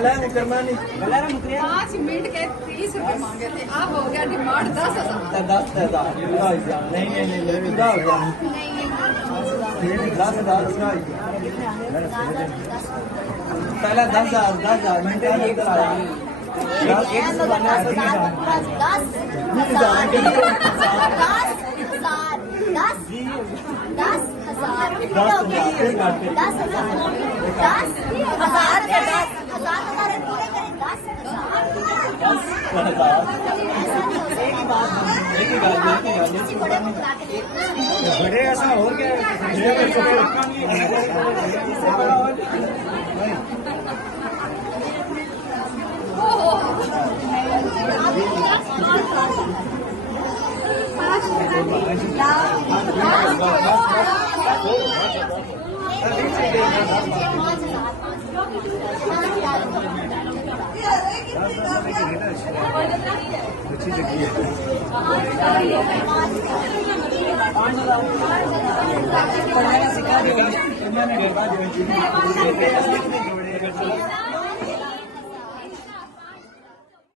गला मुकरमा नहीं गला मुकरे 5 मिनट के 30 रुपए मांगे थे, अब हो गया डिमांड 10,000। 10,000 नहीं नहीं नहीं पूरा हो गया 10,000 पूरा हो गया। पहला 10,000 मिनट इधर आया 10,000 बड़े ऐसा हो गया अच्छी जगह है।